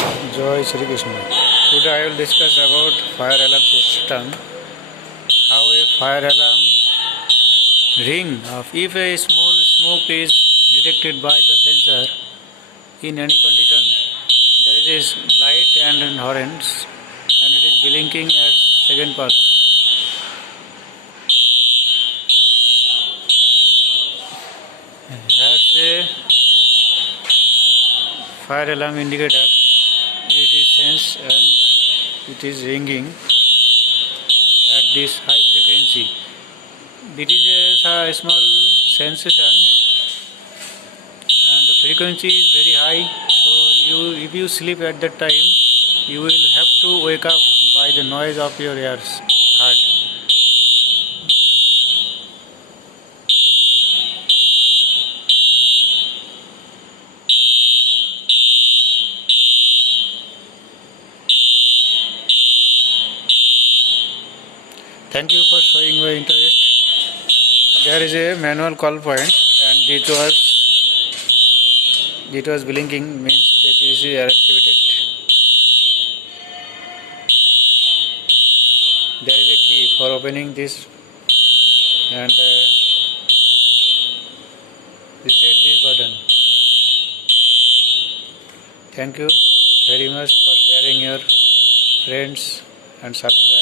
Joy Shri Krishna. Today I will discuss about fire alarm system. How a fire alarm ring of if a small smoke is detected by the sensor in any condition. There is a light and horns and it is blinking at second pulse. That's a fire alarm indicator. It is sensed and it is ringing at this high frequency. It is a small sensation and the frequency is very high. So if you sleep at that time, you will have to wake up by the noise of your ears, heart. Thank you for showing your interest. There is a manual call point and it was blinking means it is activated. There is a key for opening this and reset this button. Thank you very much for sharing your friends and subscribe.